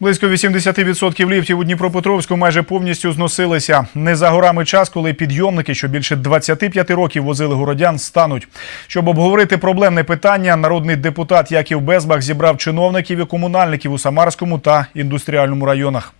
Близько 80% ліфтів у Дніпропетровську майже повністю зносилися. Не за горами час, коли підйомники, що більше 25 років возили городян, стануть. Щоб обговорити проблемне питання, народний депутат Яків Безбах зібрав чиновників і комунальників у Самарському та індустріальному районах.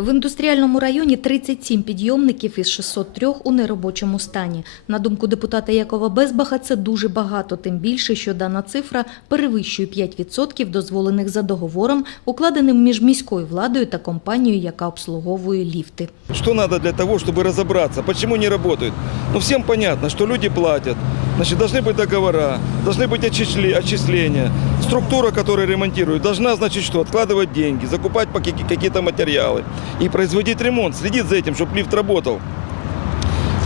В індустріальному районі 37 підйомників із 603 у неробочому стані. На думку депутата Якова Безбаха, це дуже багато, тим більше, що дана цифра перевищує 5% дозволених за договором, укладеним між міською владою та компанією, яка обслуговує ліфти. Что надо для того, чтобы разобраться, почему не работают? Ну, всем понятно, что люди платят, значит, должны быть договора, должны быть отчисли- отчисления. Структура, которая ремонтирует, должна, значит, что, откладывать деньги, закупать паки- какие-то материалы и производить ремонт, следить за этим, чтобы лифт работал.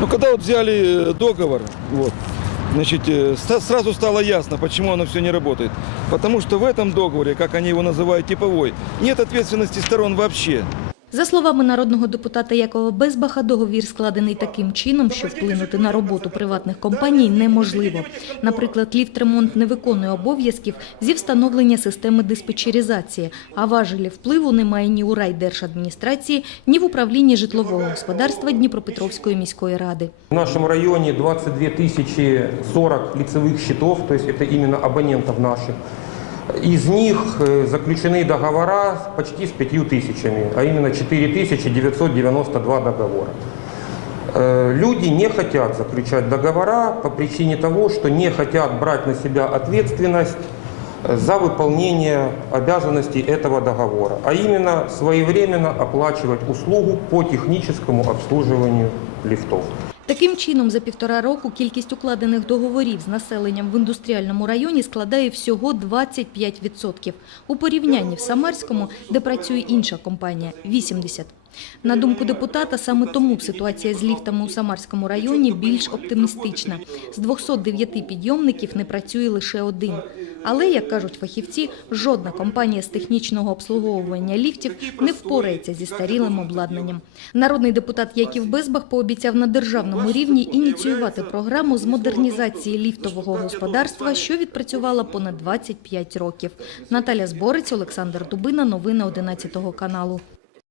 Ну, когда вот взяли э, договор, вот, значит, э, ста- сразу стало ясно, почему оно все не работает. Потому что в этом договоре, как они его называют, типовой, нет ответственности сторон вообще. За словами народного депутата Якова Безбаха, договір складений таким чином, що вплинути на роботу приватних компаній неможливо. Наприклад, ліфт-ремонт не виконує обов'язків зі встановлення системи диспетчеризації, а важелі впливу немає ні у райдержадміністрації, ні в управлінні житлового господарства Дніпропетровської міської ради. В нашем районе 22 тысячи 40 лицевых счетов, то есть это именно абонентов наших. Из них э, заключены договора почти с 5 тысячами, а именно 4992 договора. Э, Люди не хотят заключать договора по причине того, что не хотят брать на себя ответственность э, за выполнение обязанностей этого договора, а именно своевременно оплачивать услугу по техническому обслуживанию лифтов. Таким чином, за півтора року кількість укладених договорів з населенням в індустріальному районі складає всього 25%. У порівнянні в Самарському, де працює інша компанія – 80%. На думку депутата, саме тому ситуація з ліфтами у Самарському районі більш оптимістична. З 209 підйомників не працює лише один. Але, як кажуть фахівці, жодна компанія з технічного обслуговування ліфтів не впорається зі старілим обладнанням. Народний депутат Яків Безбах пообіцяв на державному рівні ініціювати програму з модернізації ліфтового господарства, що відпрацювала понад 25 років. Наталя Зборець, Олександр Дубина. Новини 11 каналу.